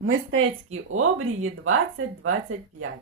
Мистецькі обрії 2025.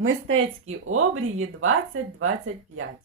Мистецькі обрії 2025.